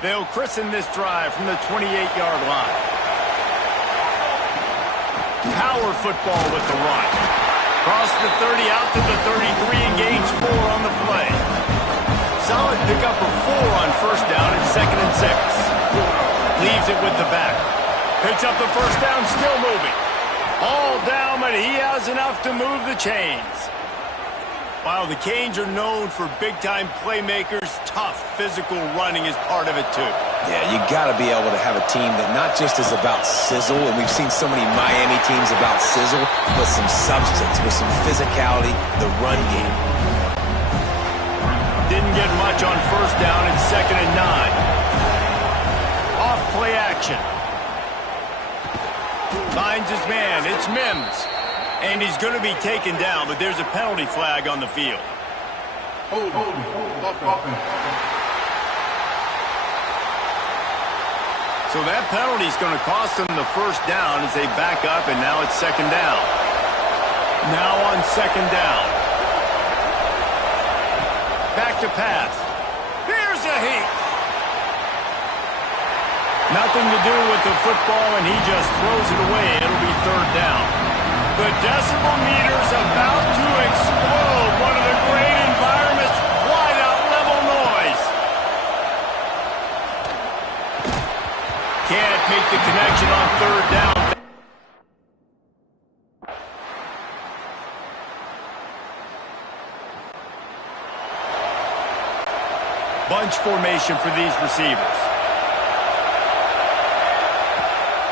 They'll christen this drive from the 28-yard line. Power football with the run. Cross the 30 out to the 33 and gains 4 on the play. Solid pickup of 4 on first down and 2nd and 6. Leaves it with the back. Picks up the first down, still moving. All down, but he has enough to move the chains. While the Canes are known for big-time playmakers, tough physical running is part of it too. Yeah, you got to be able to have a team that not just is about sizzle, and we've seen so many Miami teams about sizzle, but some substance with some physicality, the run game. Didn't get much on first down and 2nd and 9. Off play action. Finds his man. It's Mims. And he's going to be taken down, but there's a penalty flag on the field. So that penalty is going to cost them the first down as they back up, and now it's 2nd down. Now on 2nd down. Back to pass. Here's a heat. Nothing to do with the football, and he just throws it away. It'll be 3rd down. The decibel meter's about to explode. One of the great environments, wide out level noise. Can't make the connection on 3rd down. Bunch formation for these receivers.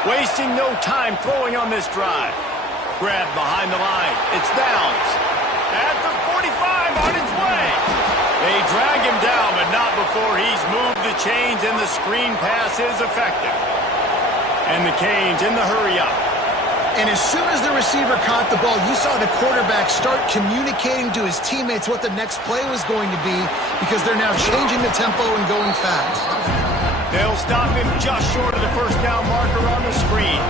Wasting no time throwing on this drive. Grab behind the line. It's Downs. At the 45 on its way. They drag him down, but not before he's moved the chains, and the screen pass is effective. And the Canes in the hurry up. And as soon as the receiver caught the ball, you saw the quarterback start communicating to his teammates what the next play was going to be, because they're now changing the tempo and going fast. They'll stop him just short of the first down marker on the screen.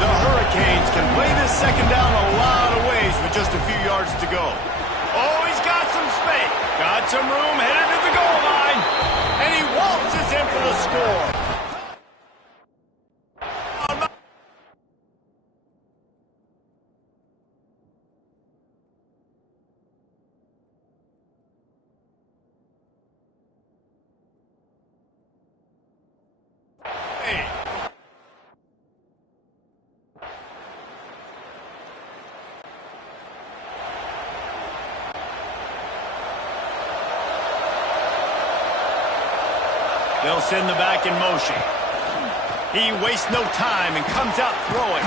The Hurricanes can play this 2nd down a lot of ways with just a few yards to go. Oh, he's got some space. Got some room headed to the goal line. And he waltzes in for the score. They'll send the back in motion. He wastes no time and comes out throwing.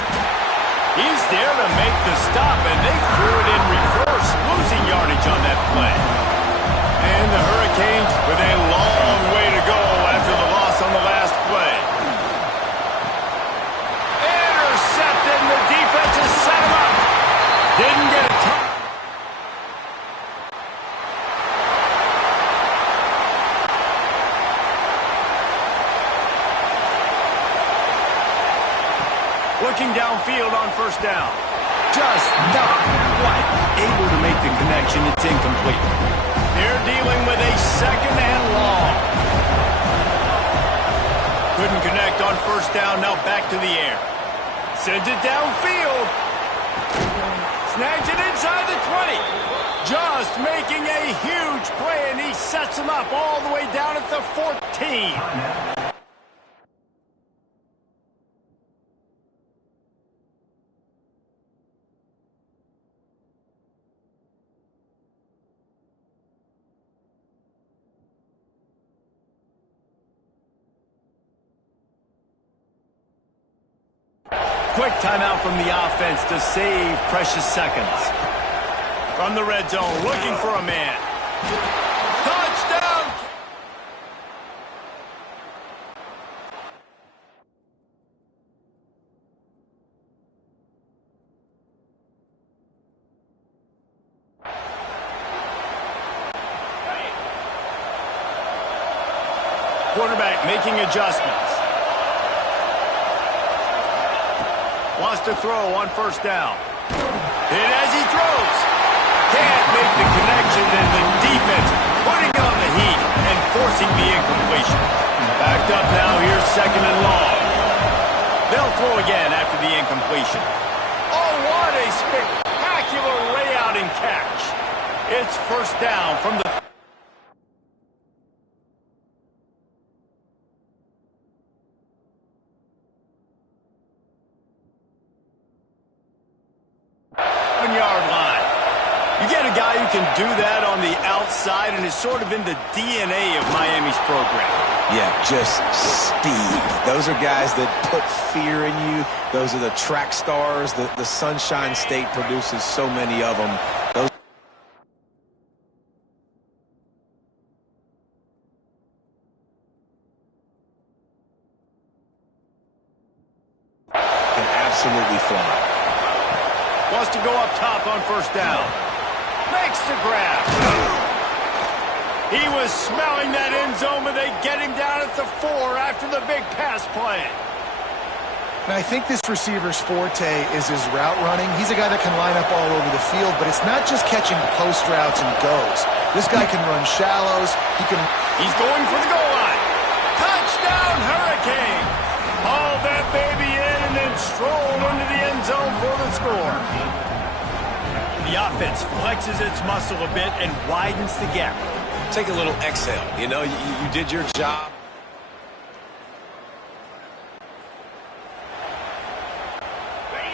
He's there to make the stop, and they threw it in reverse, losing yardage on that play. And the Hurricanes with a long way to go after the loss on the last play. Intercepted, and the defense has set him up. Didn't get a touch. Looking downfield on first down. Just not quite able to make the connection. It's incomplete. They're dealing with a 2nd and long. Couldn't connect on first down. Now back to the air. Sends it downfield. Snags it inside the 20. Just making a huge play, and he sets him up all the way down at the 14. Quick timeout from the offense to save precious seconds. From the red zone, looking for a man. Touchdown! Quarterback making adjustments. Wants to throw on first down. And as he throws, can't make the connection, and the defense putting on the heat and forcing the incompletion. Back picked up now. Here's second and long. They'll throw again after the incompletion. Oh, what a spectacular layout and catch. It's first down from the 1-yard line. You get a guy who can do that on the outside and is sort of in the DNA of Miami's program. Yeah, just speed. Those are guys that put fear in you. Those are the track stars. The Sunshine State produces so many of them. Those can absolutely fly. Wants to go up top on first down. Makes the grab. He was smelling that end zone, but they get him down at the 4 after the big pass play. And I think this receiver's forte is his route running. He's a guy that can line up all over the field, but it's not just catching post routes and goes. This guy can run shallows. He's going for the goal line. Touchdown, Hurricane. Haul that baby in and then stroll into the end zone for the score. The offense flexes its muscle a bit and widens the gap. Take a little exhale. You know, you did your job.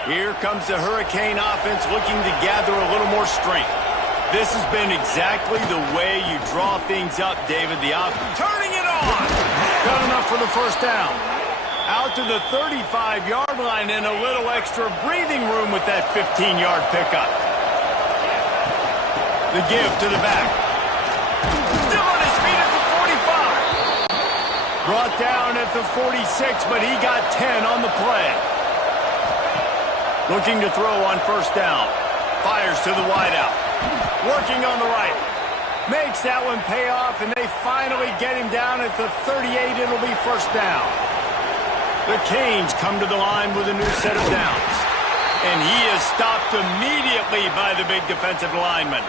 Here comes the Hurricane offense looking to gather a little more strength. This has been exactly the way you draw things up, David. The offense turning it on. Got enough for the first down. Out to the 35-yard line and a little extra breathing room with that 15-yard pickup. The give to the back. Still on his feet at the 45. Brought down at the 46, but he got 10 on the play. Looking to throw on first down. Fires to the wideout. Working on the right. Makes that one pay off, and they finally get him down at the 38. It'll be first down. The Canes come to the line with a new set of downs. And he is stopped immediately by the big defensive lineman.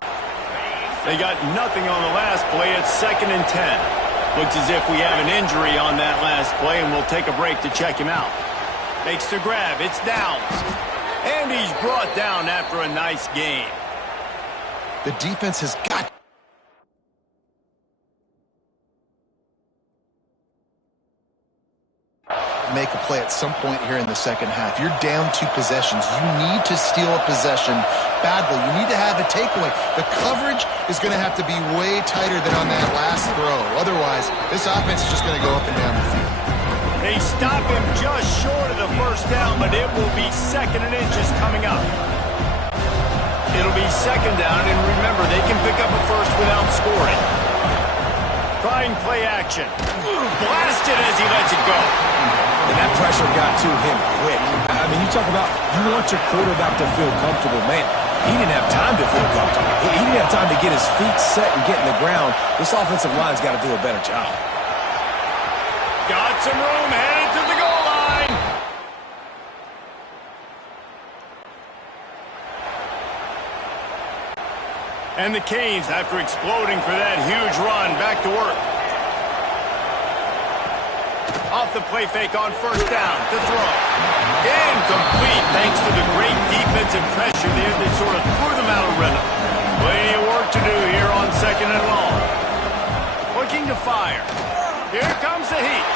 They got nothing on the last play. It's 2nd and 10. Looks as if we have an injury on that last play, and we'll take a break to check him out. Makes the grab. It's Downs. And he's brought down after a nice game. The defense has got make a play at some point here in the second half. You're down 2 possessions. You need to steal a possession badly. You need to have a takeaway. The coverage is going to have to be way tighter than on that last throw. Otherwise, this offense is just going to go up and down the field. They stop him just short of the first down, but it will be 2nd and inches coming up. It'll be 2nd down, and remember, they can pick up a first without scoring. Trying play action. Blasted as he lets it go. And that pressure got to him quick. I mean, you talk about you want your quarterback to feel comfortable. Man, he didn't have time to feel comfortable. He didn't have time to get his feet set and get in the ground. This offensive line's got to do a better job. Got some room, headed to the goal line. And the Canes, after exploding for that huge run, back to work. Off the play fake on first down to throw. Incomplete thanks to the great defensive pressure there that sort of threw them out of rhythm. Plenty of work to do here on 2nd and long. Looking to fire. Here comes the heat.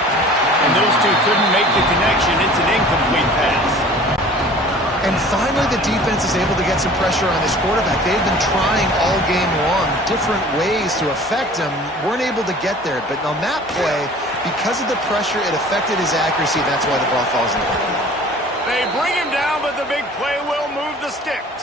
And those two couldn't make the connection. It's an incomplete pass. And finally, the defense is able to get some pressure on this quarterback. They've been trying all game long different ways to affect him. Weren't able to get there. But on that play, because of the pressure, it affected his accuracy. That's why the ball falls in the field. They bring him down, but the big play will move the sticks.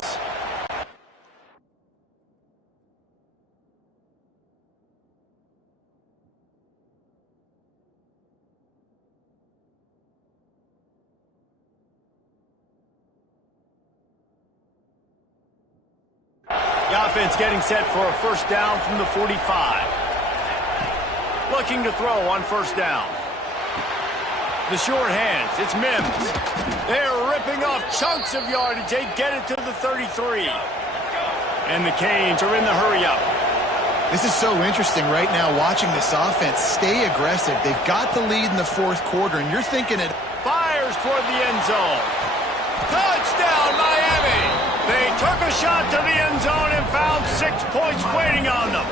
The offense getting set for a first down from the 45. Looking to throw on first down. The short hands, it's Mims. They're ripping off chunks of yardage. They get it to the 33. And the Canes are in the hurry-up. This is so interesting right now watching this offense stay aggressive. They've got the lead in the fourth quarter, and you're thinking it. Fires toward the end zone. Touchdown, Miami! They took a shot to the end zone and found 6 points waiting on them.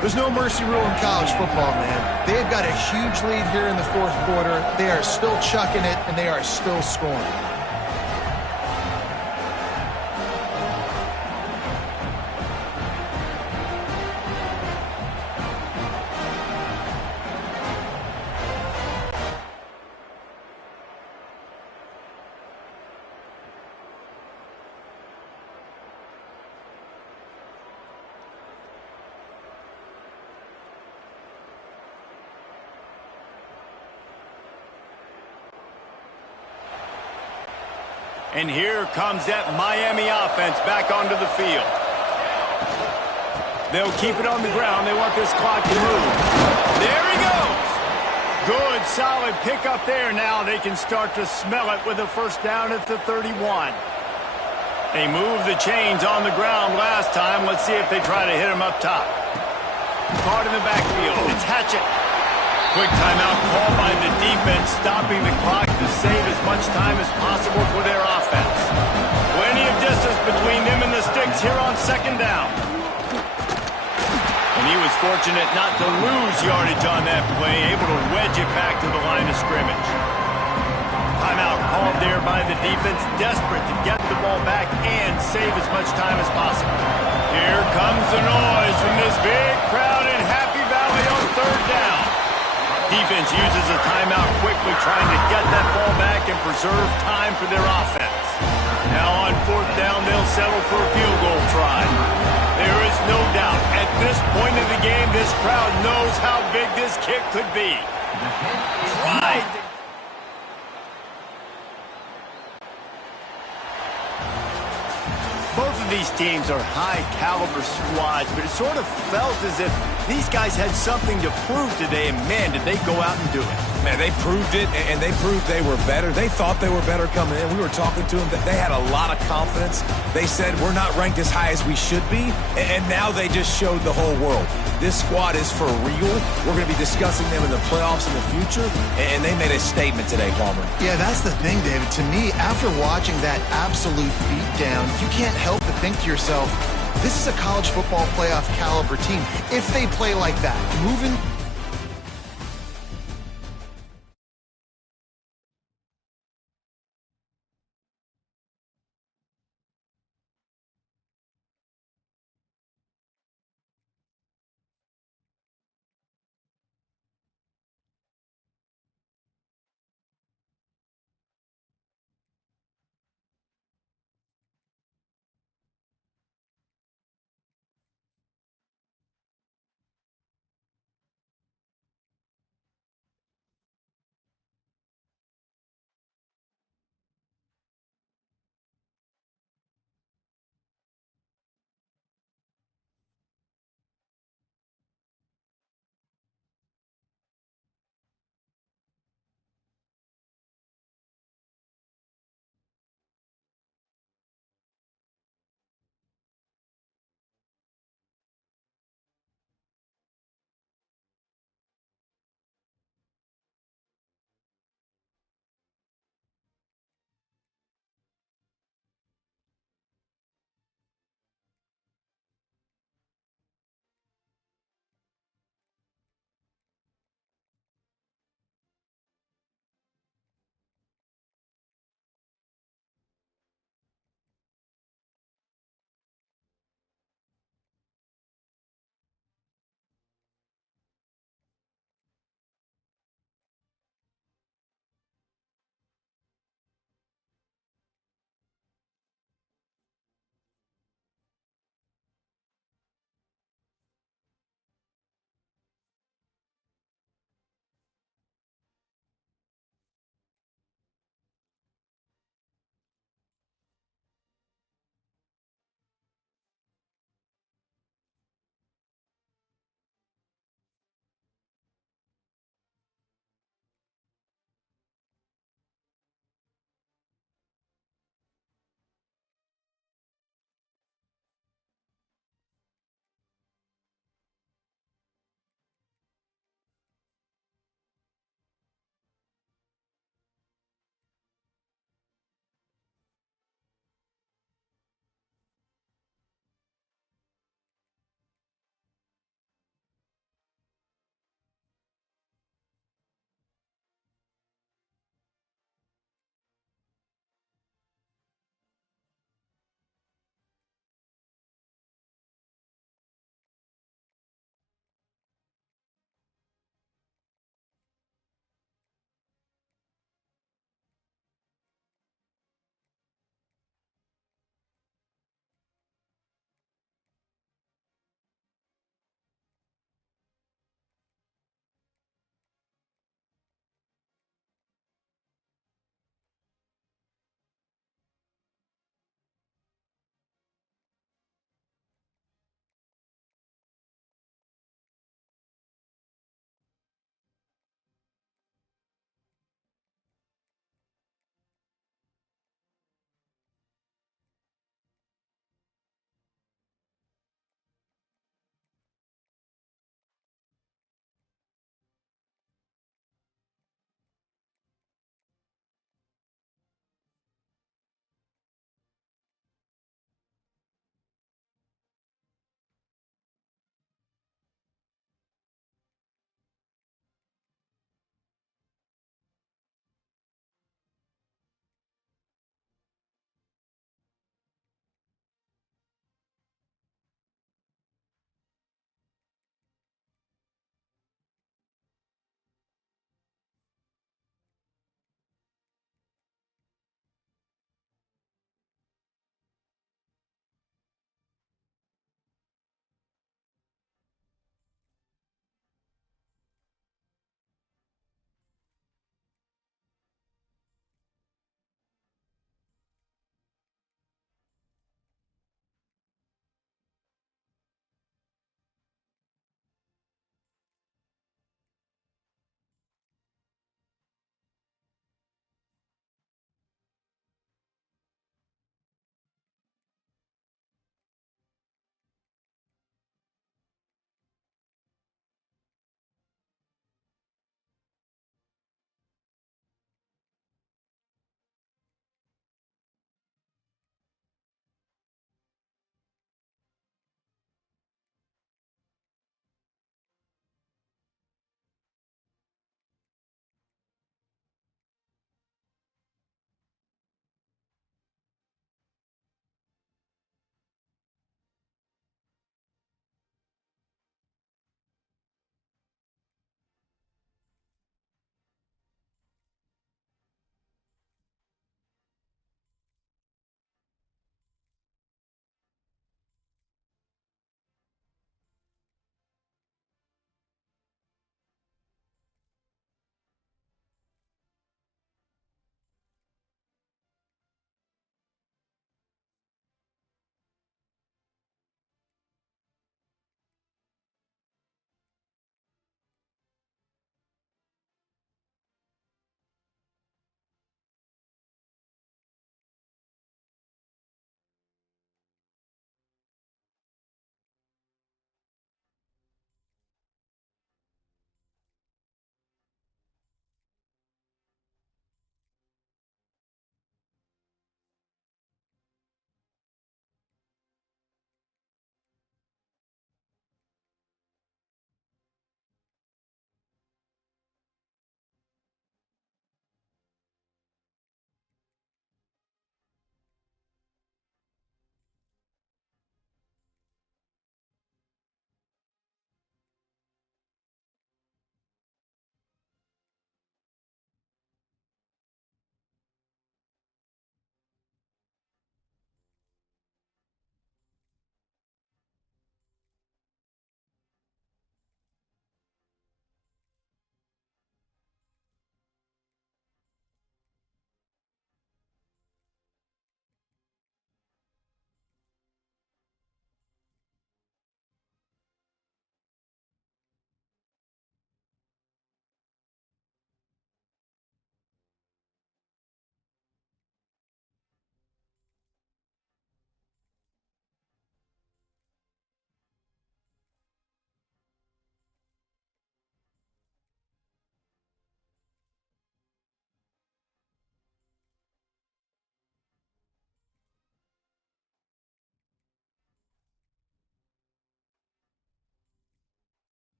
There's no mercy rule in college football, man. They've got a huge lead here in the fourth quarter. They are still chucking it, and they are still scoring. And here comes that Miami offense back onto the field. They'll keep it on the ground. They want this clock to move. There he goes. Good, solid pickup there. Now they can start to smell it with a first down at the 31. They moved the chains on the ground last time. Let's see if they try to hit him up top. Caught in the backfield. It's Hatchett. Quick timeout called by the defense, stopping the clock to save as much time as possible for their offense. Plenty of distance between them and the sticks here on second down. And he was fortunate not to lose yardage on that play, able to wedge it back to the line of scrimmage. Timeout called there by the defense, desperate to get the ball back and save as much time as possible. Here comes the noise from this big crowd in Happy Valley on third down. Defense uses a timeout quickly, trying to get that ball back and preserve time for their offense. Now on fourth down, they'll settle for a field goal try. There is no doubt, at this point in the game, this crowd knows how big this kick could be. Tried to... Both of these teams are high-caliber squads, but it sort of felt as if these guys had something to prove today, and man, did they go out and do it. Man, they proved it, and they proved they were better. They thought they were better coming in. We were talking to them. They had a lot of confidence. They said, we're not ranked as high as we should be, and now they just showed the whole world. This squad is for real. We're going to be discussing them in the playoffs in the future, and they made a statement today, Palmer. Yeah, that's the thing, David. To me, after watching that absolute beatdown, you can't help but think to yourself, this is a college football playoff caliber team. If they play like that, moving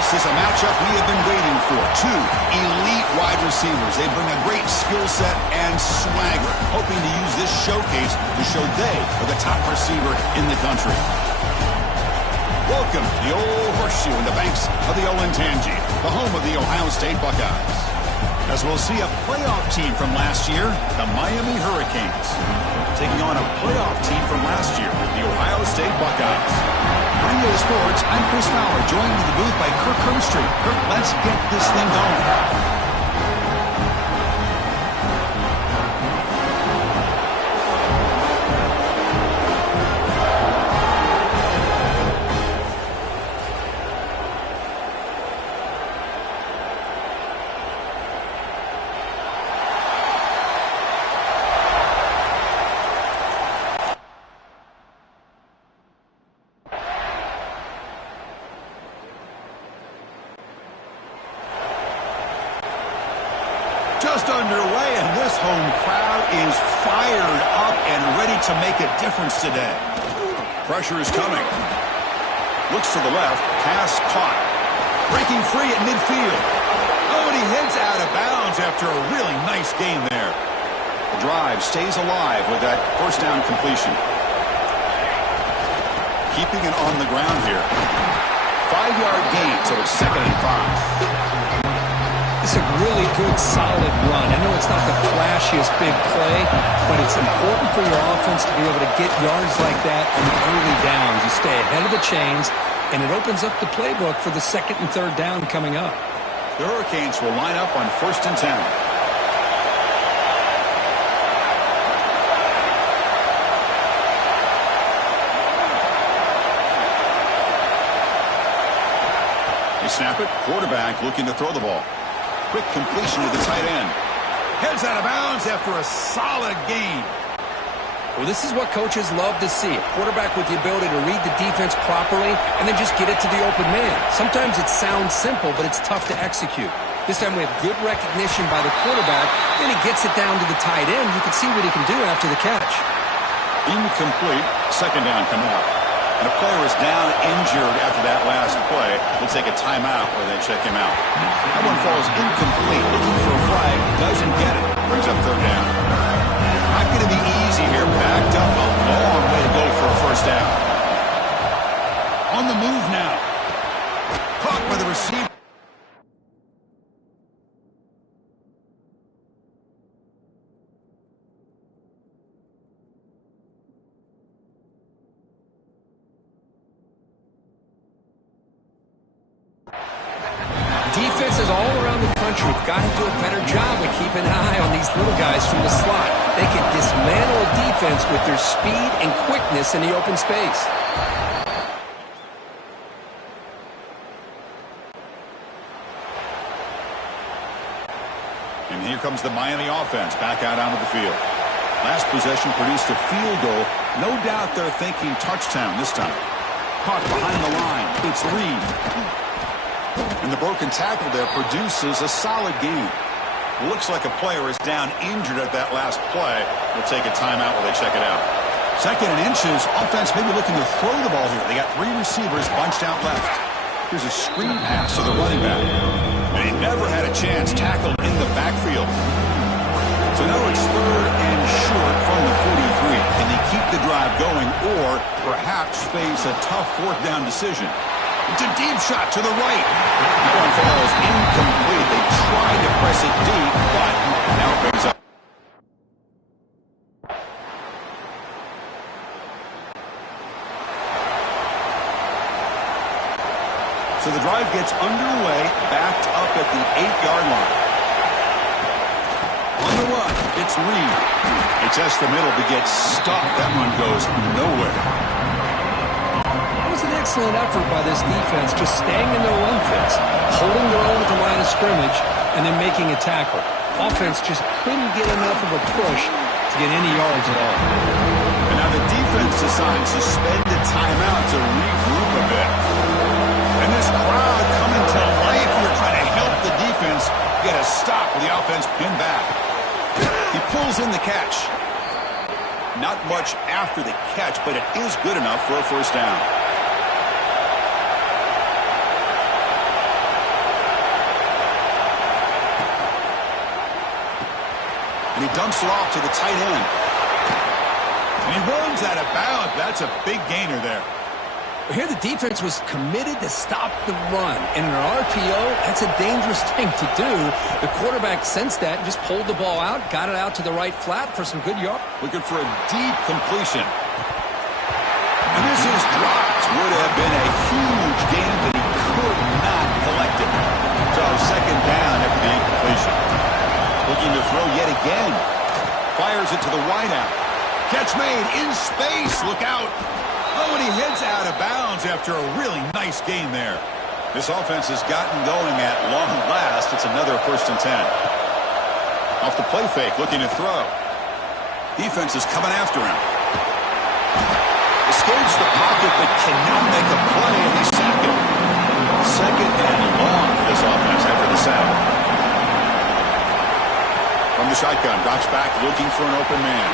This is a matchup we have been waiting for. Two elite wide receivers. They bring a great skill set and swagger, hoping to use this showcase to show they are the top receiver in the country. Welcome to the old horseshoe in the banks of the Olentangy, the home of the Ohio State Buckeyes. As we'll see a playoff team from last year, the Miami Hurricanes, taking on a playoff team from last year, the Ohio State Buckeyes. On EA Sports, I'm Chris Fowler, joined in the booth by Kirk Herbstreit. Kirk, let's get this thing going. Just underway, and this home crowd is fired up and ready to make a difference today. Pressure is coming. Looks to the left. Pass caught. Breaking free at midfield. Oh, and he heads out of bounds after a really nice game there. The drive stays alive with that first down completion. Keeping it on the ground here. 5-yard gain, so it's 2nd and 5. It's a really good, solid run. I know it's not the flashiest big play, but it's important for your offense to be able to get yards like that on the early downs. You stay ahead of the chains, and it opens up the playbook for the 2nd and 3rd down coming up. The Hurricanes will line up on 1st and 10. They snap it. Quarterback looking to throw the ball. Quick completion to the tight end. Heads out of bounds after a solid gain. Well, this is what coaches love to see. A quarterback with the ability to read the defense properly and then just get it to the open man. Sometimes it sounds simple, but it's tough to execute. This time we have good recognition by the quarterback. Then he gets it down to the tight end. You can see what he can do after the catch. Incomplete. 2nd down coming up. And a player is down injured after that last play. We'll take a timeout where they check him out. That one falls incomplete. Looking for a flag. Doesn't get it. Brings up 3rd down. Not going to be easy here. Backed up a long way to go for a 1st down. On the move now. Caught by the receiver. Defenses all around the country have got to do a better job of keeping an eye on these little guys from the slot. They can dismantle a defense with their speed and quickness in the open space. And here comes the Miami offense back out onto the field. Last possession produced a field goal. No doubt they're thinking touchdown this time. Caught behind the line. It's Reed. And the broken tackle there produces a solid gain. Looks like a player is down injured at that last play. We'll take a timeout while they check it out. 2nd and inches. Offense maybe looking to throw the ball here. They got 3 receivers bunched out left. Here's a screen pass to the running back. And he never had a chance tackled in the backfield. So now it's 3rd and short from the 43. Can they keep the drive going or perhaps face a tough 4th down decision? It's a deep shot to the right. That one falls incomplete. They tried to press it deep, but now it brings up. So the drive gets underway, backed up at the 8-yard line. On the run, it's Reed. He tests the middle but gets stopped. That one goes nowhere. An excellent effort by this defense, just staying in their run fits, holding their own at the line of scrimmage, and then making a tackle. Offense just couldn't get enough of a push to get any yards at all. And now the defense decides to spend a timeout to regroup a bit. And this crowd coming to life here trying to help the defense get a stop with the offense pinned back. He pulls in the catch. Not much after the catch, but it is good enough for a 1st down. And he dumps it off to the tight end. And he runs out of bounds. That's a big gainer there. Here the defense was committed to stop the run. And in an RPO, that's a dangerous thing to do. The quarterback sensed that and just pulled the ball out, got it out to the right flat for some good yards. Looking for a deep completion. And this is dropped. Would have been a huge gain, but he could not collect it. So second down after the incompletion. Looking to throw yet again. Fires it to the wideout. Catch made in space. Look out. Oh, and he heads out of bounds after a really nice gain there. This offense has gotten going at long last. It's another 1st and 10. Off the play fake, looking to throw. Defense is coming after him. Escapes the pocket, but cannot make a play, and they sack him. 2nd and long for this offense after the sack. From the shotgun, drops back, looking for an open man.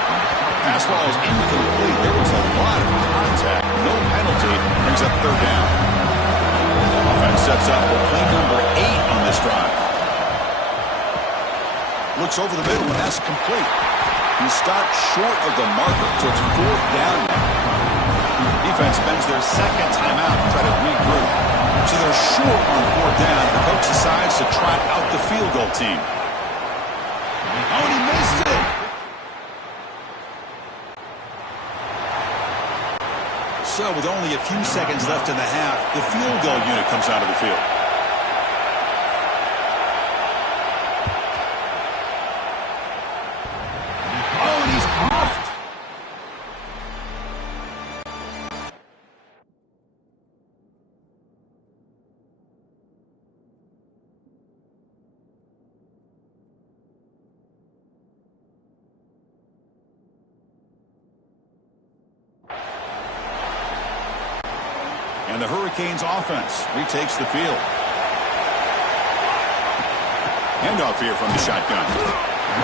Pass ball is incomplete. There was a lot of contact. No penalty. Brings up 3rd down. Offense sets up for play number 8 on this drive. Looks over the middle, and that's complete. He stopped short of the marker, so it's 4th down now. Defense spends their 2nd timeout to try to regroup. So they're short on 4th down. The coach decides to trot out the field goal team. Oh, and he missed it. So with only a few seconds left in the half, the field goal unit comes out of the field. Oh, and he's muffed. And the Hurricanes offense retakes the field. Handoff here from the shotgun.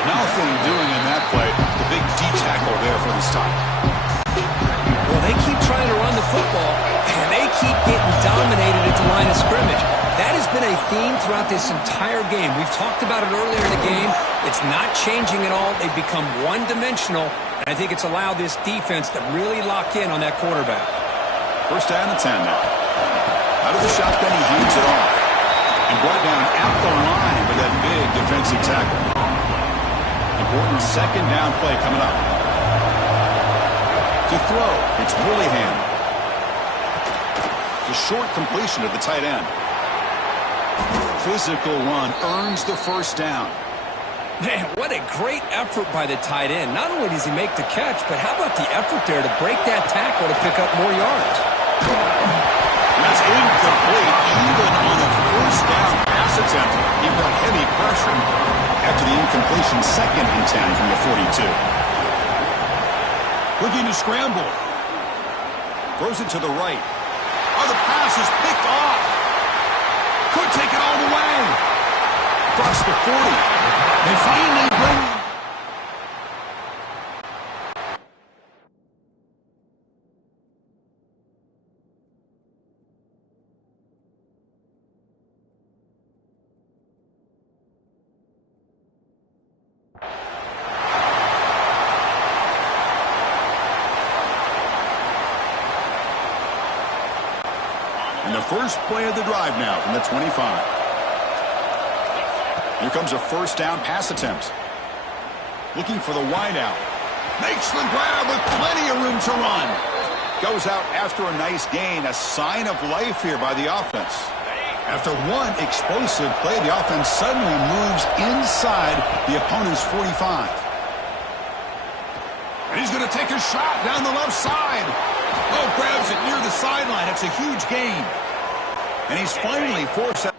Nothing doing in that play. The big D tackle there for this time. Well, they keep trying to run the football, and they keep getting dominated at the line of scrimmage. That has been a theme throughout this entire game. We've talked about it earlier in the game. It's not changing at all. They've become one-dimensional, and I think it's allowed this defense to really lock in on that quarterback. 1st down and 10 now. Out of the shotgun, he hands it off. And brought down at the line with that big defensive tackle. Important 2nd down play coming up. To throw, it's Willingham. It's a short completion to the tight end. Physical run earns the 1st down. Man, what a great effort by the tight end. Not only does he make the catch, but how about the effort there to break that tackle to pick up more yards? That's incomplete, even on a 1st down pass attempt. He brought heavy pressure after the incompletion. 2nd and 10 from the 42. Looking to scramble. Throws it to the right. Oh, the pass is picked off. Could take it all the way. Across the 40. They finally bring it. And the first play of the drive now from the 25. Here comes a 1st down pass attempt. Looking for the wideout. Makes the grab with plenty of room to run. Goes out after a nice gain. A sign of life here by the offense. After one explosive play, the offense suddenly moves inside the opponent's 45. And he's going to take a shot down the left side. Oh, grabs it near the sideline. It's a huge gain. And he's finally forced out.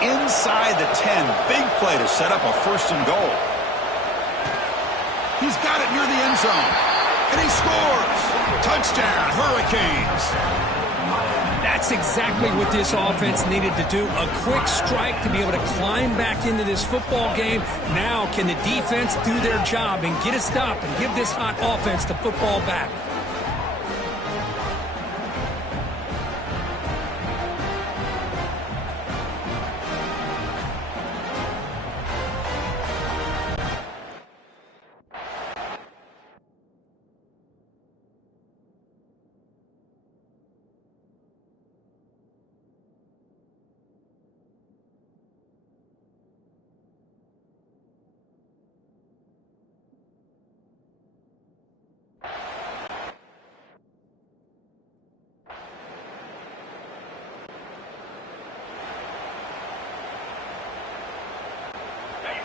Inside the 10. Big play to set up a 1st and goal. He's got it near the end zone. And he scores. Touchdown, Hurricanes. That's That's exactly what this offense needed to do. A quick strike to be able to climb back into this football game. Now can the defense do their job and get a stop and give this hot offense the football back?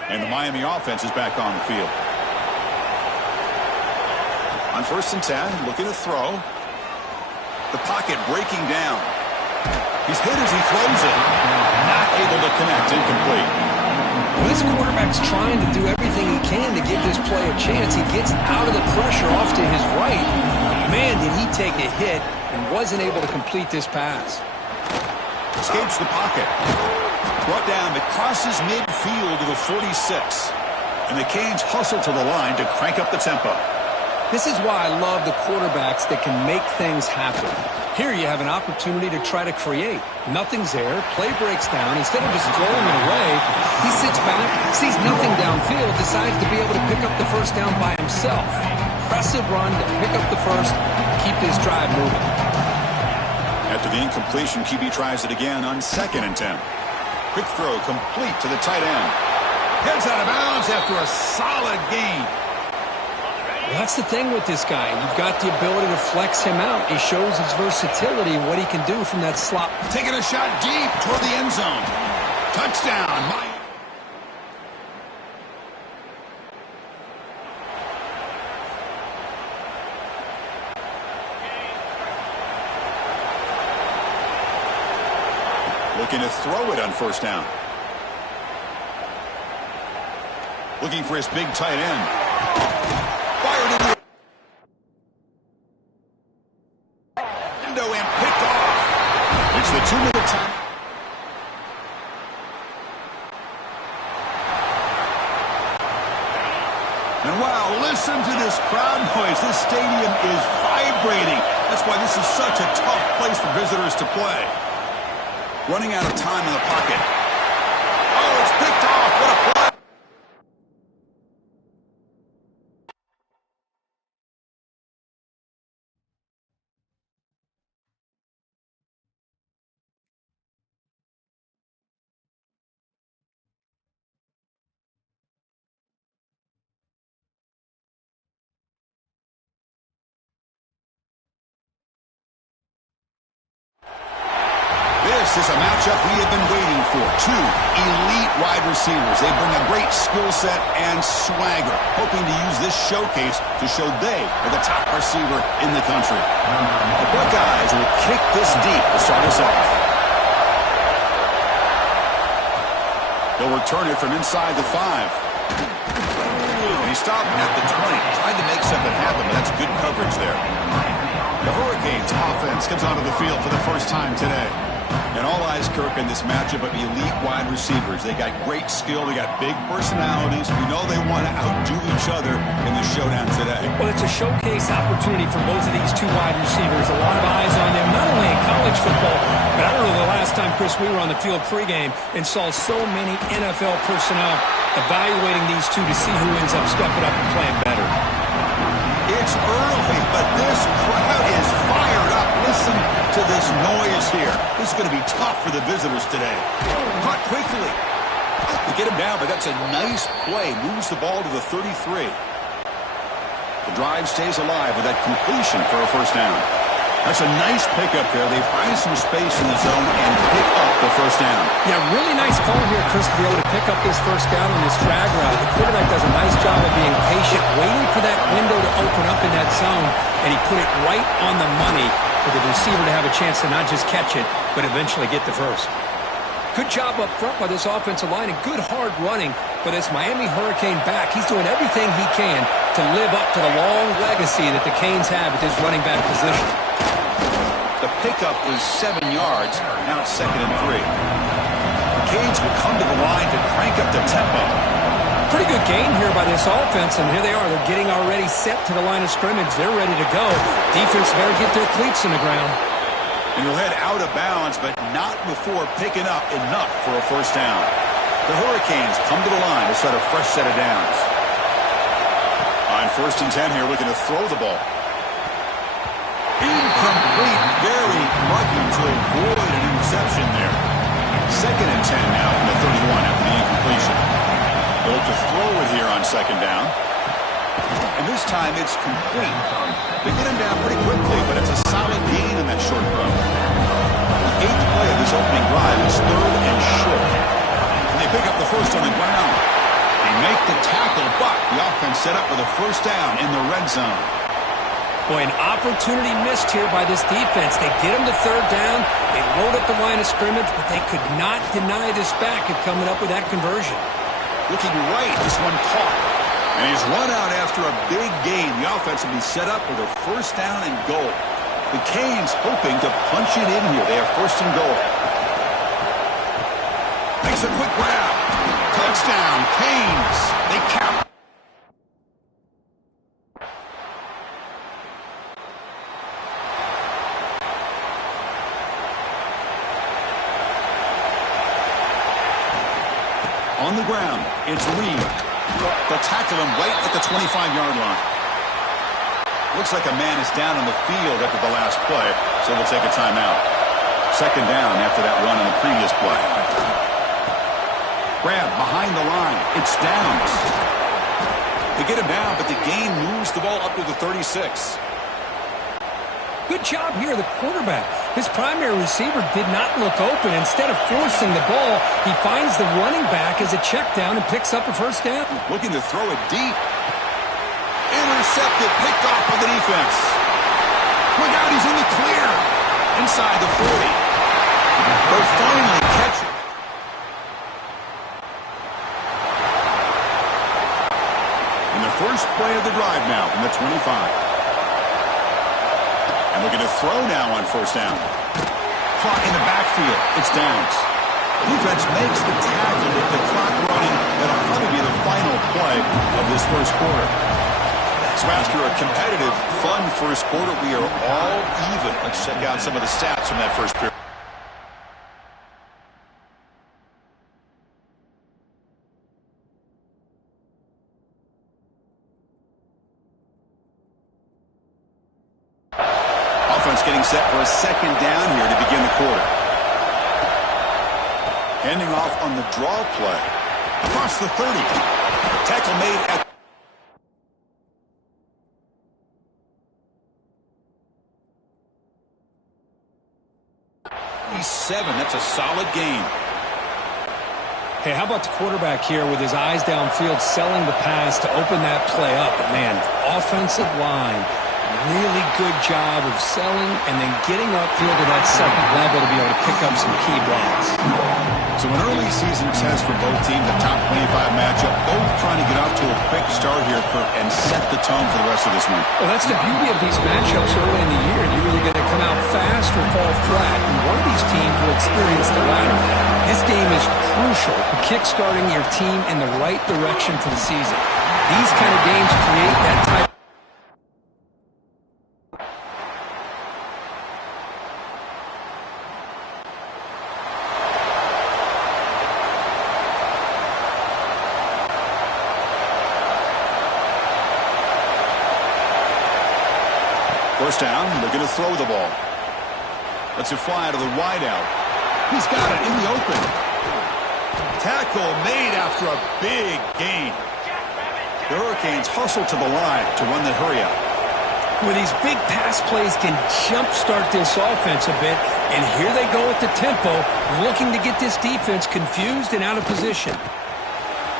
And the Miami offense is back on the field. On 1st and 10, looking to throw. The pocket breaking down. He's hit as he throws it. Not able to connect. Incomplete. Well, this quarterback's trying to do everything he can to give this play a chance. He gets out of the pressure off to his right. Man, did he take a hit and wasn't able to complete this pass. Escapes the pocket. Brought down, but crosses midfield to the 46. And the Canes hustle to the line to crank up the tempo. This is why I love the quarterbacks that can make things happen. Here you have an opportunity to try to create. Nothing's there. Play breaks down. Instead of just throwing it away, he sits back, sees nothing downfield, decides to be able to pick up the first down by himself. Impressive run to pick up the first, keep this drive moving. After the incompletion, QB tries it again on 2nd and 10. Quick throw complete to the tight end. Heads out of bounds after a solid gain. Well, that's the thing with this guy. You've got the ability to flex him out. He shows his versatility, what he can do from that slot. Taking a shot deep toward the end zone. Touchdown. Looking to throw it on 1st down. Looking for his big tight end. Fired into the window and picked off. It's the 2-minute time. And wow, listen to this crowd noise. This stadium is vibrating. That's why this is such a tough place for visitors to play. Running out of time in the pocket. Oh, it's picked off. What a play. This is a matchup we have been waiting for. 2 elite wide receivers. They bring a great skill set and swagger, hoping to use this showcase to show they are the top receiver in the country. The Buckeyes will kick this deep to start us off. They'll return it from inside the 5. And he stopped at the 20. Tried to make something happen, but that's good coverage there. The Hurricanes offense comes onto the field for the first time today. And all eyes, Kirk, in this matchup of elite wide receivers. They got great skill. They got big personalities. You know they want to outdo each other in the showdown today. Well, it's a showcase opportunity for both of these 2 wide receivers. A lot of eyes on them, not only in college football, but I don't know the last time, Chris, we were on the field pregame and saw so many NFL personnel evaluating these 2 to see who ends up stepping up and playing better. It's early, but this crowd is fired up. Listen to this noise here. This is going to be tough for the visitors today. Caught quickly. To get him down, but that's a nice play. Moves the ball to the 33. The drive stays alive with that completion for a first down. That's a nice pickup there. They find some space in the zone and pick up the first down. Yeah, really nice call here, Chris, to be able to pick up this first down on this drag route. The quarterback does a nice job of being patient, waiting for that window to open up in that zone, and he put it right on the money for the receiver to have a chance to not just catch it, but eventually get the first. Good job up front by this offensive line and good hard running. But as Miami Hurricane back, he's doing everything he can to live up to the long legacy that the Canes have at this running back position. The Pickup was 7 yards. Now it's 2nd and 3. The Canes will come to the line to crank up the tempo. Pretty good gain here by this offense, and here they are. They're getting already set to the line of scrimmage. They're ready to go. Defense better get their cleats in the ground. And he'll head out of bounds, but not before picking up enough for a first down. The Hurricanes come to the line to set a fresh set of downs. On 1st and 10 here, looking to throw the ball. Incomplete. Very lucky to avoid an interception there. 2nd and 10 now from the 31 after the incompletion. They'll look to throw it here on 2nd down. And this time it's complete. They get him down pretty quickly, but it's a solid gain in that short throw. The 8th play of this opening drive is 3rd and short. And they pick up the first on the ground. They make the tackle, but the offense set up with a first down in the red zone. Boy, an opportunity missed here by this defense. They get him to 3rd down. They load up the line of scrimmage, but they could not deny this back of coming up with that conversion. Looking right, this one caught. And he's run out after a big gain. The offense will be set up with a first down and goal. The Canes hoping to punch it in here. They have 1st and goal. Makes a quick grab. Touchdown, Canes. They count. On the ground, it's Reed. They'll tackle him right at the 25-yard line. Looks like a man is down on the field after the last play, so they'll take a timeout. 2nd down after that run on the previous play. Grab behind the line. It's Downs. They get him down, but the gain moves the ball up to the 36. Good job here, the quarterback. His primary receiver did not look open. Instead of forcing the ball, he finds the running back as a check down and picks up a first down. Looking to throw it deep. Intercepted, picked off by the defense. Look out, he's in the clear. Inside the 40. They'll finally catch it. In the first play of the drive now from the 25. And looking to throw now on 1st down. Caught in the backfield. It's Downs. Defense makes the tackle with the clock running. That'll probably be the final play of this first quarter. So after a competitive, fun first quarter, we are all even. Let's check out some of the stats from that first period. Offense getting set for a 2nd down here to begin the quarter. Handing off on the draw play. Across the 30. Tackle made at 7. That's a solid gain. Hey, how about the quarterback here with his eyes downfield selling the pass to open that play up? But man, offensive line, really good job of selling and then getting upfield to that 2nd level to be able to pick up some key blocks. So an early season test for both teams, a top 25 matchup, both trying to get off to a quick start here, Kirk, and set the tone for the rest of this one. Well, that's the beauty of these matchups early in the year. You're either going to come out fast or fall flat, and one of these teams will experience the latter. This game is crucial for kickstarting your team in the right direction for the season. These kind of games create that type. First down, looking to throw the ball. Lets it fly to the wideout. He's got it in the open. Tackle made after a big gain. The Hurricanes hustle to the line to run the hurry up. Well, these big pass plays can jumpstart this offense a bit, and here they go at the tempo, looking to get this defense confused and out of position.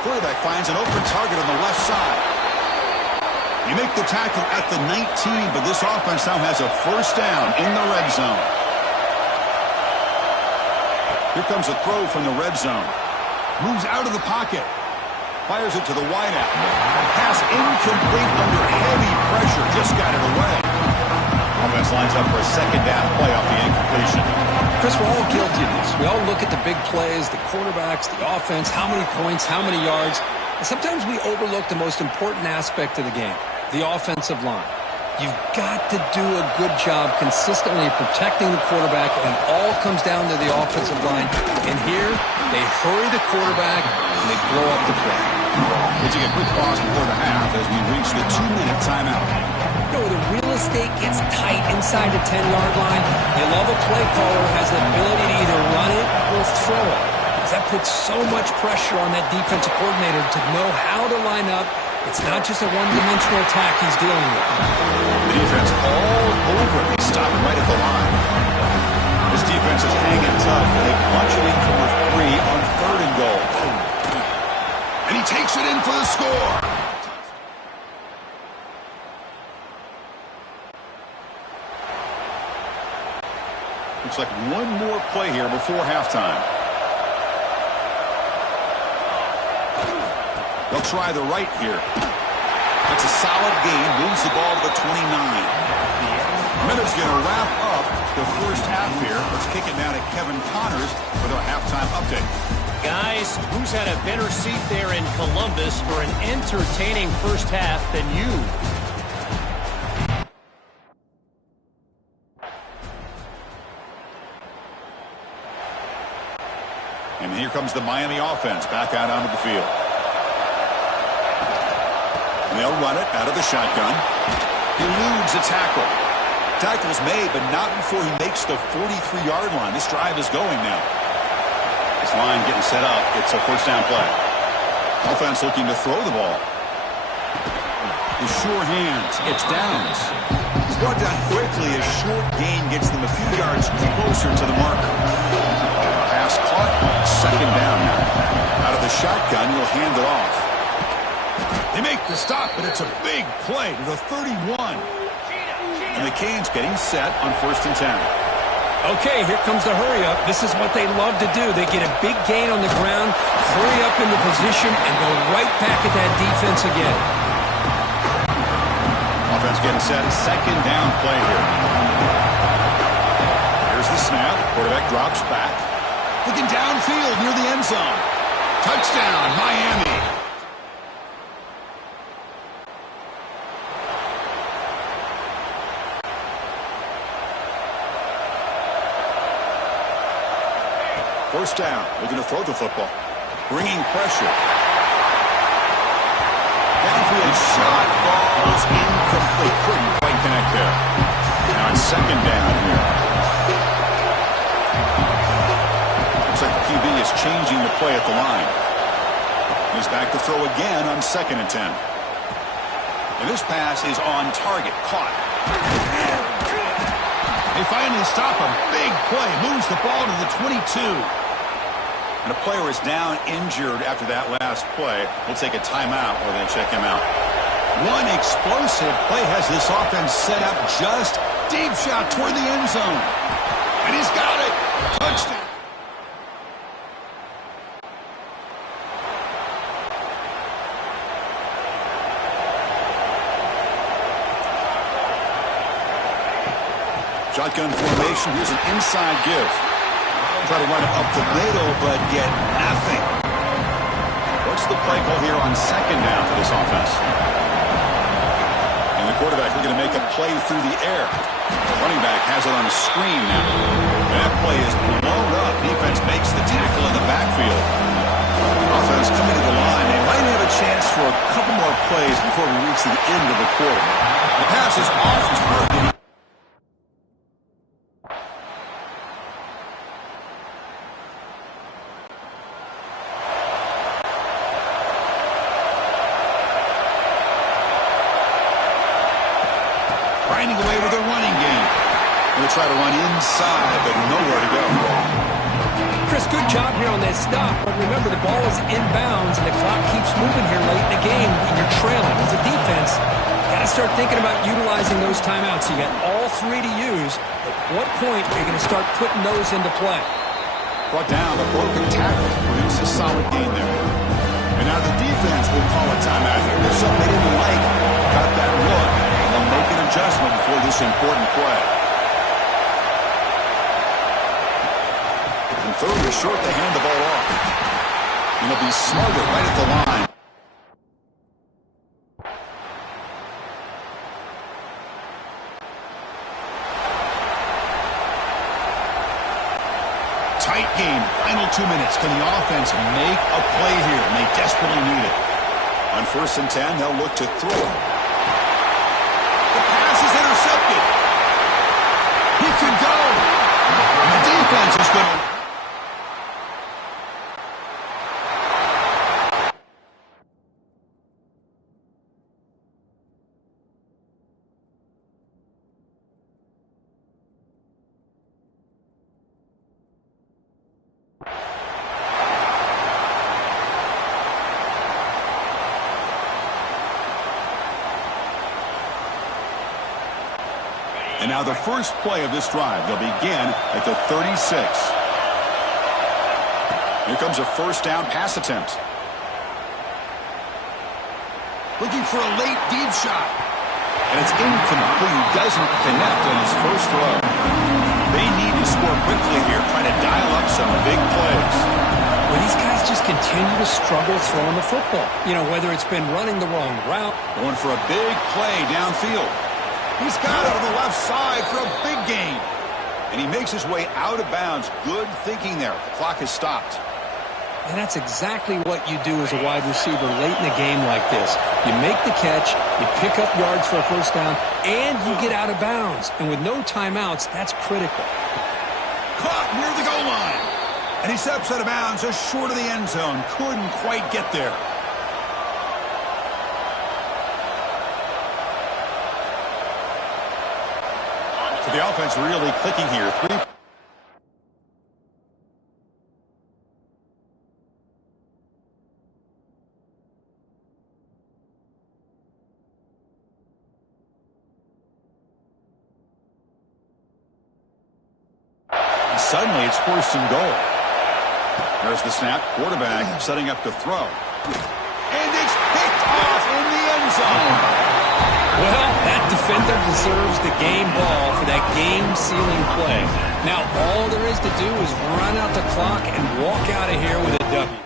Quarterback finds an open target on the left side. You make the tackle at the 19, but this offense now has a first down in the red zone. Here comes a throw from the red zone. Moves out of the pocket. Fires it to the wideout. Pass incomplete under heavy pressure. Just got it away. Offense lines up for a second down play off the incompletion. Chris, we're all guilty of this. We all look at the big plays, the quarterbacks, the offense, how many points, how many yards. And sometimes we overlook the most important aspect of the game, the offensive line. You've got to do a good job consistently protecting the quarterback, and it all comes down to the offensive line. And here, they hurry the quarterback, and they blow up the play. We'll take a quick pause before the half as we reach the 2-minute timeout. You know, the real estate gets tight inside the 10-yard line. You love a play caller who has the ability to either run it or throw it. Because that puts so much pressure on that defensive coordinator to know how to line up. It's not just a one-dimensional attack he's dealing with. The defense all over. They stop it right at the line. This defense is hanging tough. They punch it in for 3 on 3rd and goal. And he takes it in for the score. Looks like one more play here before halftime. They'll try the right here. That's a solid gain. Moves the ball to the 29. Miller's going to wrap up the first half here. Let's kick it down to Kevin Connors with our halftime update. Guys, who's had a better seat there in Columbus for an entertaining first half than you? And here comes the Miami offense back out onto the field. And they'll run it out of the shotgun. Eludes a tackle. Tackle's made, but not before he makes the 43-yard line. This drive is going now. This line getting set up. It's a first down play. Offense looking to throw the ball. The sure hands. It's Downs. He's brought down quickly. A short gain gets them a few yards closer to the marker. Pass caught. Second down now. Out of the shotgun, he'll hand it off. They make the stop, but it's a big play to the 31. And the Canes getting set on 1st and 10. Okay, here comes the hurry up. This is what they love to do. They get a big gain on the ground, hurry up into position, and go right back at that defense again. Offense getting set. Second down play here. Here's the snap. Quarterback drops back. Looking downfield near the end zone. Touchdown, Miami. First down. Looking to throw the football. Bringing pressure. Downfield shot. Falls incomplete. Couldn't quite connect there. Now it's second down here. Looks like the QB is changing the play at the line. He's back to throw again on 2nd and 10. And this pass is on target. Caught. They finally stop him. Big play. Moves the ball to the 22. And a player is down injured after that last play. We'll take a timeout or then check him out. One explosive play has this offense set up just deep shot toward the end zone. And he's got it. Touchdown. Shotgun formation. Here's an inside give. Try to run it up the middle, but get nothing. What's the play call here on 2nd down for this offense? And the quarterback looking to make a play through the air. The running back has it on a screen now. That play is blown up. Defense makes the tackle in the backfield. Offense coming to the line. They might have a chance for a couple more plays before we reach the end of the quarter. The pass is off target. Grinding away with a running game. They'll try to run inside, but nowhere to go. Chris, good job here on that stop. But remember, the ball is inbounds, and the clock keeps moving here late in the game, and you're trailing. As a defense, you got to start thinking about utilizing those timeouts. You got all 3 to use. At what point are you going to start putting those into play? Brought down a broken tackle. Produces a solid gain there. And now the defense will call a timeout here. There's something they didn't like. Got that look. Make an adjustment before this important play. And third is short to hand the ball off. And he'll be smothered right at the line. Tight game, final 2 minutes. Can the offense make a play here? And they desperately need it. On 1st and 10, they'll look to throw. The pass is intercepted. He could go. And the defense is going to... And now the first play of this drive. They'll begin at the 36. Here comes a first down pass attempt. Looking for a late deep shot. And it's incomplete. He doesn't connect on his first throw. They need to score quickly here, trying to dial up some big plays. Well, these guys just continue to struggle throwing the football. You know, whether it's been running the wrong route. Going for a big play downfield. He's got it on the left side for a big gain. And he makes his way out of bounds. Good thinking there. The clock has stopped. And that's exactly what you do as a wide receiver late in a game like this. You make the catch, you pick up yards for a first down, and you get out of bounds. And with no timeouts, that's critical. Caught near the goal line. And he steps out of bounds just short of the end zone. Couldn't quite get there. So the offense really clicking here. And suddenly it's 1st and goal. There's the snap. Quarterback setting up to throw. And it's picked off in the end zone. Well, that defender deserves the game ball for that game-sealing play. Now, all there is to do is run out the clock and walk out of here with a W.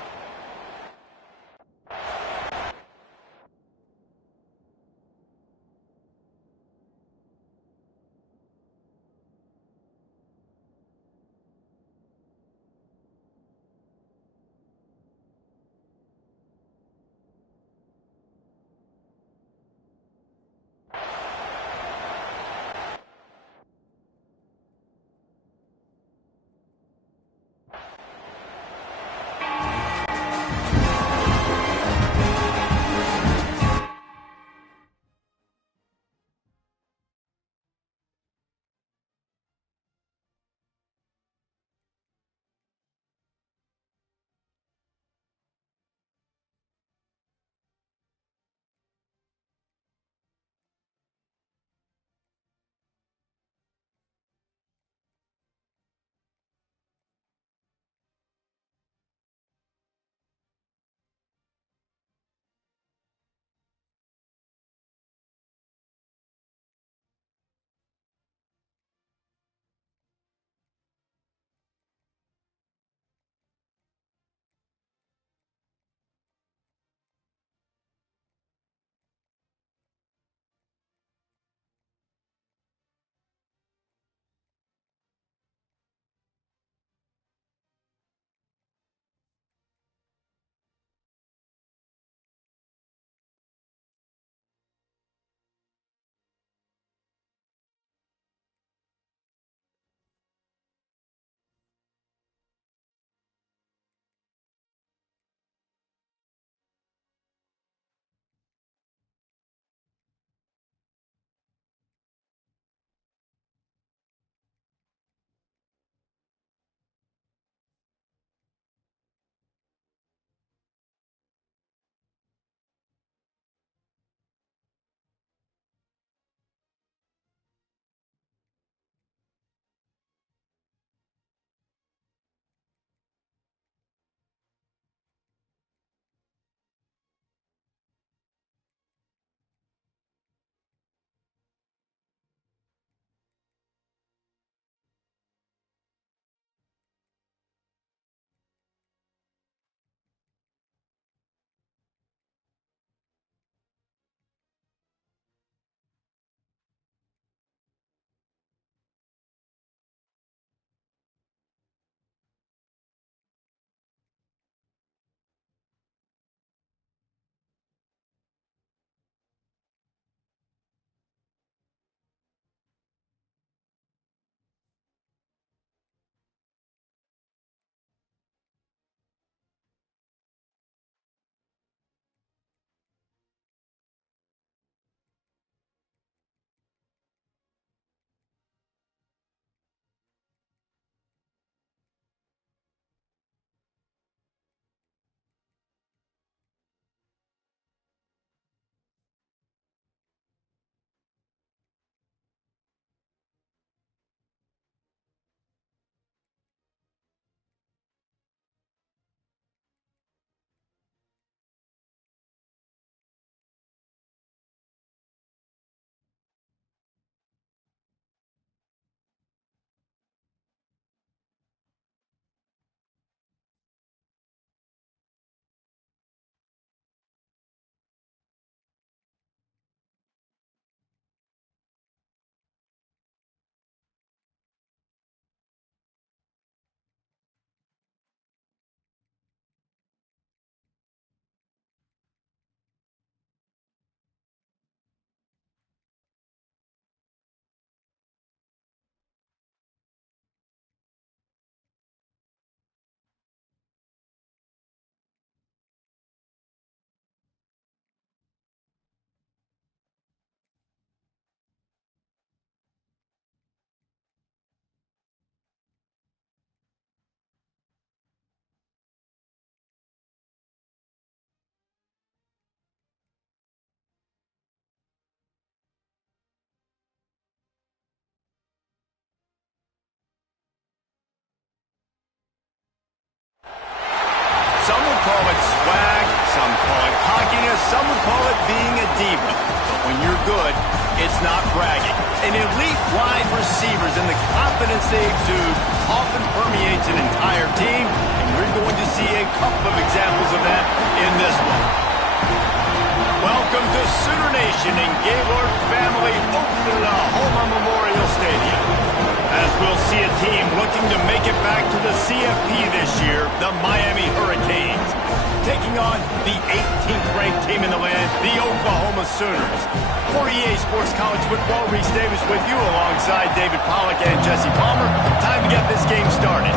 some would call it being a diva. But when you're good, it's not bragging. An elite wide receivers and the confidence they exude often permeates an entire team, and we're going to see a couple of examples of that in this one. Welcome to Sooner Nation and Gaylord family Oklahoma Memorial Stadium. As we'll see a team looking to make it back to the CFP this year, the Miami Hurricanes, taking on the 18th ranked team in the land, the Oklahoma Sooners. For EA Sports College Football, Reese Davis with you alongside David Pollack and Jesse Palmer. Time to get this game started.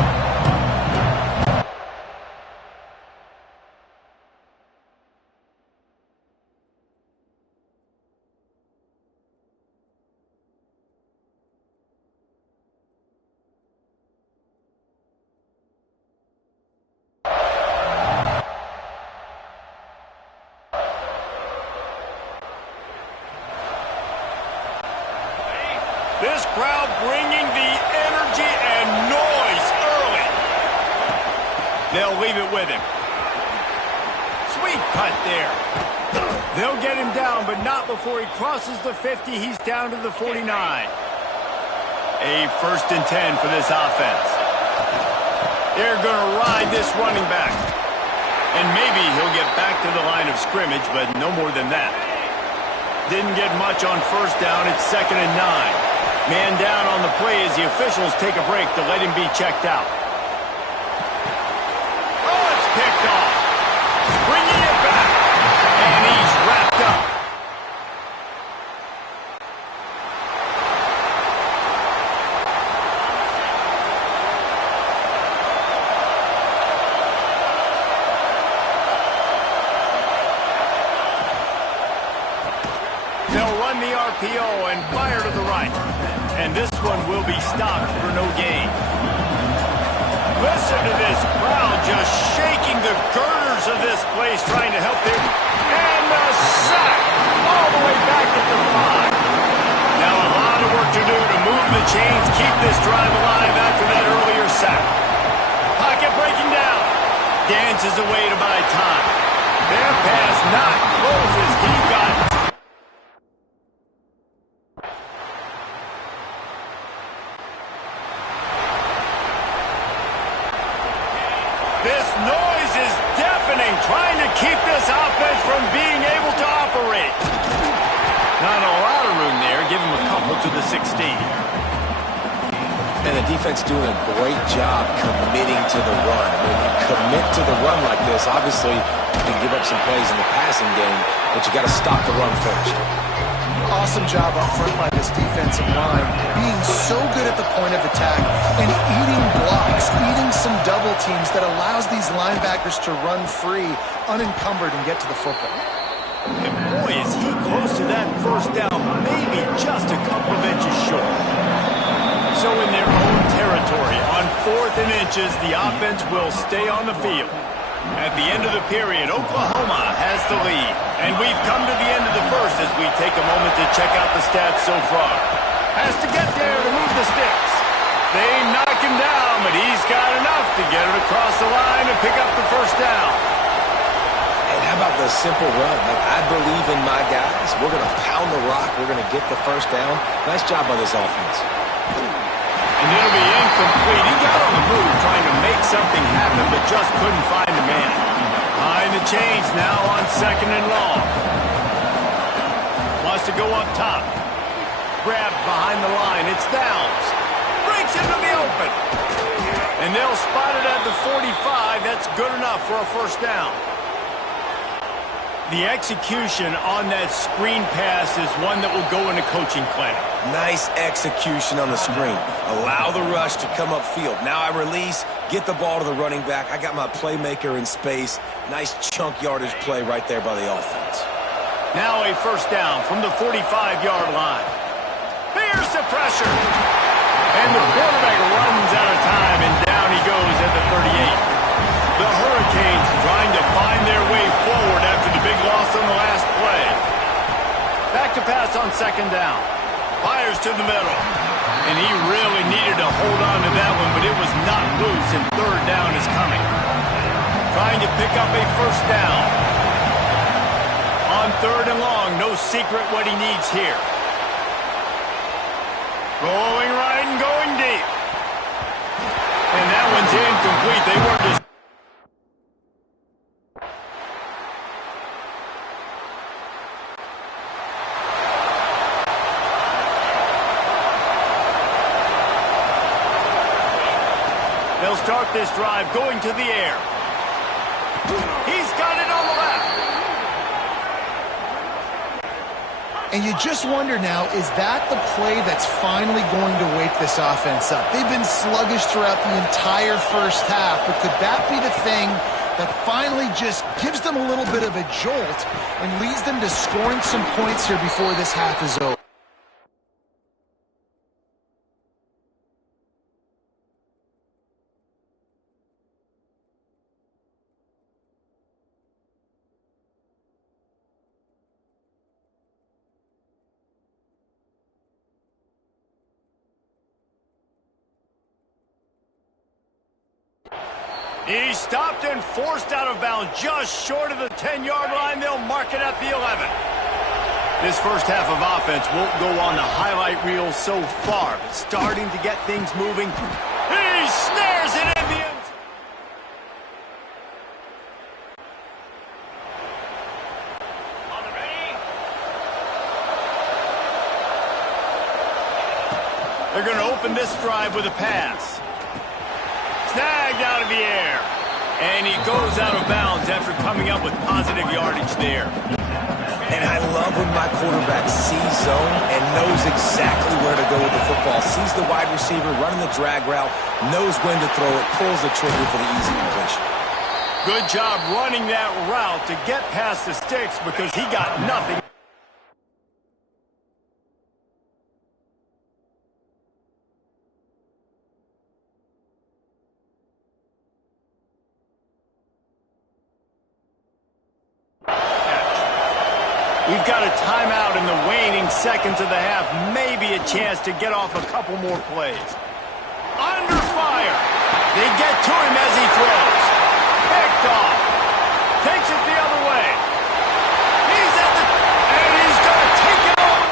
This crowd bringing the energy and noise early. They'll leave it with him. Sweet cut there. They'll get him down, but not before he crosses the 50. He's down to the 49. A 1st and 10 for this offense. They're going to ride this running back. And maybe he'll get back to the line of scrimmage, but no more than that. Didn't get much on 1st down. It's 2nd and 9. Man down on the play as the officials take a break to let him be checked out. Oh, it's picked off. Bringing it back. And he's wrapped up. They'll run the RPO and fire to the right. And this one will be stopped for no gain. Listen to this crowd just shaking the girders of this place, trying to help them. And the sack all the way back at the 5. Now a lot of work to do to move the chains, keep this drive alive after that earlier sack. Pocket breaking down. Dances away to buy time. Their pass not close as he got. This noise is deafening, trying to keep this offense from being able to operate. Not a lot of room there. Give him a couple to the 16. And the defense doing a great job committing to the run. When you commit to the run like this, obviously you can give up some plays in the passing game, but you got to stop the run first. Awesome job up front by this defensive line, being so good at the point of attack and eating blocks, eating some double teams that allows these linebackers to run free, unencumbered, and get to the football. And boy, is he close to that 1st down, maybe just a couple of inches short. So in their own territory, on 4th and inches, the offense will stay on the field. At the end of the period, Oklahoma has the lead. And we've come to the end of the 1st as we take a moment to check out the stats so far. Has to get there to move the sticks. They knock him down, but he's got enough to get it across the line and pick up the 1st down. And how about the simple run? Like, I believe in my guys. We're going to pound the rock. We're going to get the 1st down. Nice job by this offense. And it'll be incomplete. He got on the move trying to make something happen, but just couldn't find the man. Behind the chains now on 2nd and long. Wants to go up top. Grabbed behind the line. It's Downs. Breaks into the open. And they'll spot it at the 45. That's good enough for a 1st down. The execution on that screen pass is one that will go in a coaching clinic. Nice execution on the screen. Allow the rush to come upfield. Now I release, get the ball to the running back. I got my playmaker in space. Nice chunk yardage play right there by the offense. Now a 1st down from the 45-yard line. Here's the pressure. And the quarterback runs out of time, and down he goes at the 38. The Hurricanes trying to find their way forward after the big loss on the last play. Back to pass on 2nd down. Fires to the middle. And he really needed to hold on to that one, but it was not loose, and 3rd down is coming. Trying to pick up a 1st down. 3rd and long. No secret what he needs here. Rolling right and going deep. And that one's incomplete. They weren't just... They'll start this drive going to the air. He's got it on the left. And you just wonder now, is that the play that's finally going to wake this offense up? They've been sluggish throughout the entire first half, but could that be the thing that finally just gives them a little bit of a jolt and leads them to scoring some points here before this half is over? He's stopped and forced out of bounds just short of the 10-yard line. They'll mark it at the 11. This first half of offense won't go on the highlight reel so far, but starting to get things moving. He snares it in the end. They're going to open this drive with a pass. Snagged out of the air. And he goes out of bounds after coming up with positive yardage there. And I love when my quarterback sees zone and knows exactly where to go with the football. Sees the wide receiver running the drag route, knows when to throw it, pulls the trigger for the easy completion. Good job running that route to get past the sticks because he got nothing. We've got a timeout in the waning seconds of the half. Maybe a chance to get off a couple more plays. Under fire. They get to him as he throws. Picked off. Takes it the other way. He's at the... And he's going to take it over.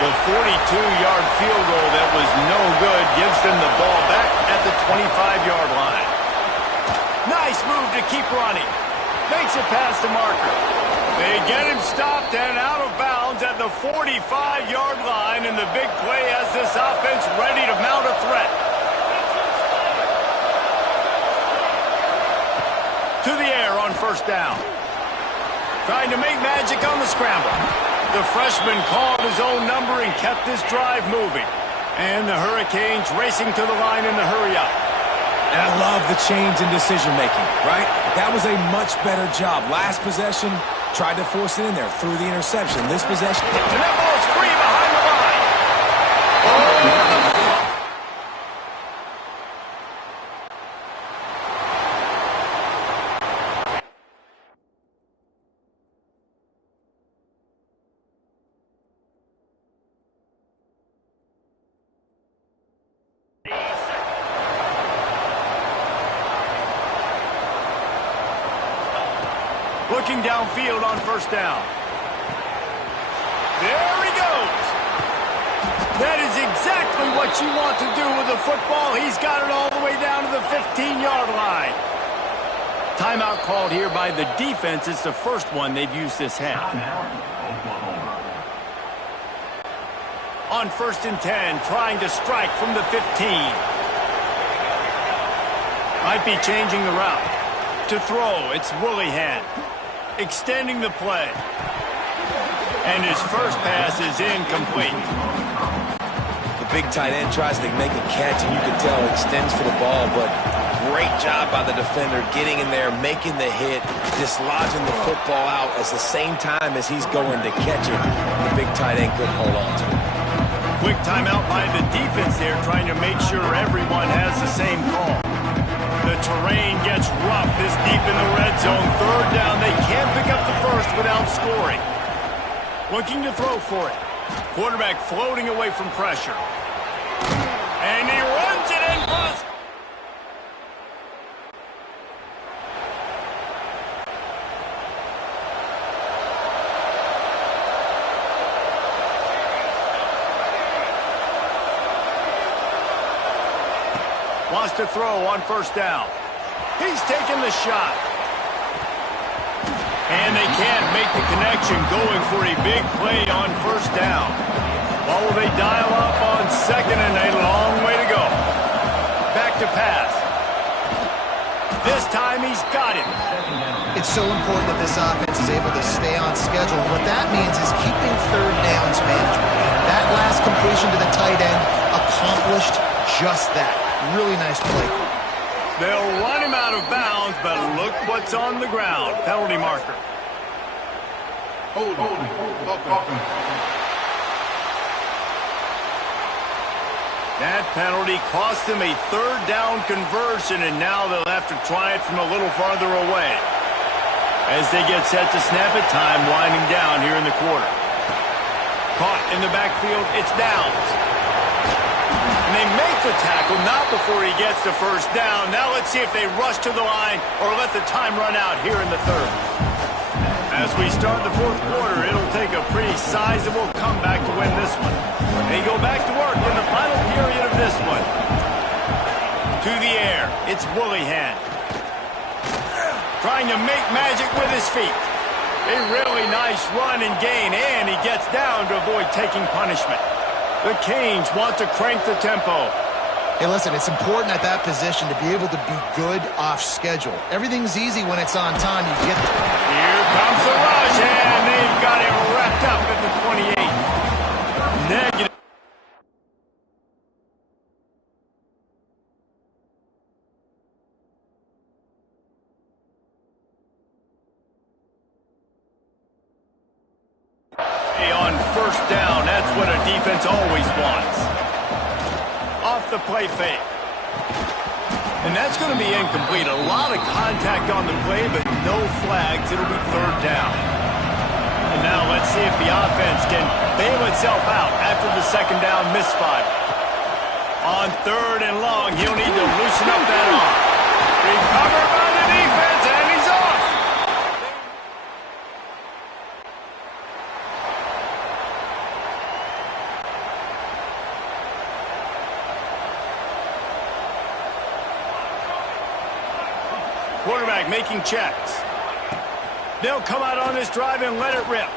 The 42-yard field goal that was no good gives them the ball back at the 25-yard line. Nice move to keep running. Makes it past the marker. They get him stopped and out of bounds at the 45-yard line, and the big play has this offense ready to mount a threat. To the air on first down. Trying to make magic on the scramble. The freshman called his own number and kept this drive moving. And the Hurricanes racing to the line in the hurry-up. And I love the change in decision-making, right? That was a much better job. Last possession, tried to force it in there, threw the interception. This possession... And that ball's free behind the line. Oh, looking downfield on first down. There he goes. That is exactly what you want to do with the football. He's got it all the way down to the 15-yard line. Timeout called here by the defense. It's the first one they've used this half. On 1st and 10, trying to strike from the 15. Might be changing the route. To throw, it's Willihan. Extending the play. And his first pass is incomplete. The big tight end tries to make a catch, and you can tell it extends for the ball, but great job by the defender getting in there, making the hit, dislodging the football out at the same time as he's going to catch it. The big tight end couldn't hold on to it. Quick timeout by the defense there, trying to make sure everyone has the same call. The terrain gets rough this deep in the red zone. 3rd down. They can't pick up the first without scoring. Looking to throw for it. Quarterback floating away from pressure. And he runs it in. Wants to throw on first down. He's taking the shot. And they can't make the connection, going for a big play on first down. Well, will they dial up on second and a long way to go? Back to pass. This time he's got it. It's so important that this offense is able to stay on schedule. What that means is keeping third downs management. That last completion to the tight end accomplished just that. Really nice play. They'll run him out of bounds, but look what's on the ground. Penalty marker. That penalty cost them a third down conversion, and now they'll have to try it from a little farther away. As they get set to snap it, time winding down here in the quarter. Caught in the backfield, it's Downs. And they make the tackle, not before he gets the first down. Now let's see if they rush to the line or let the time run out here in the third. As we start the fourth quarter, it'll take a pretty sizable comeback to win this one. They go back to work in the final period of this one. To the air, it's Willihan. Trying to make magic with his feet. A really nice run and gain, and he gets down to avoid taking punishment. The Canes want to crank the tempo. Hey, listen, it's important at that position to be able to be good off schedule. Everything's easy when it's on time. You get there. Here comes the rush, and they've got him wrapped up at the 28. Negative. On first down, that's what a defense always wants. Off the play fake. And that's going to be incomplete. A lot of contact on the play, but no flags. It'll be third down. And now let's see if the offense can bail itself out after the second down misfire. On third and long, he'll need to loosen up that arm. Recovered by the defense, and he's off. Quarterback making checks. They'll come out on this drive and let it rip.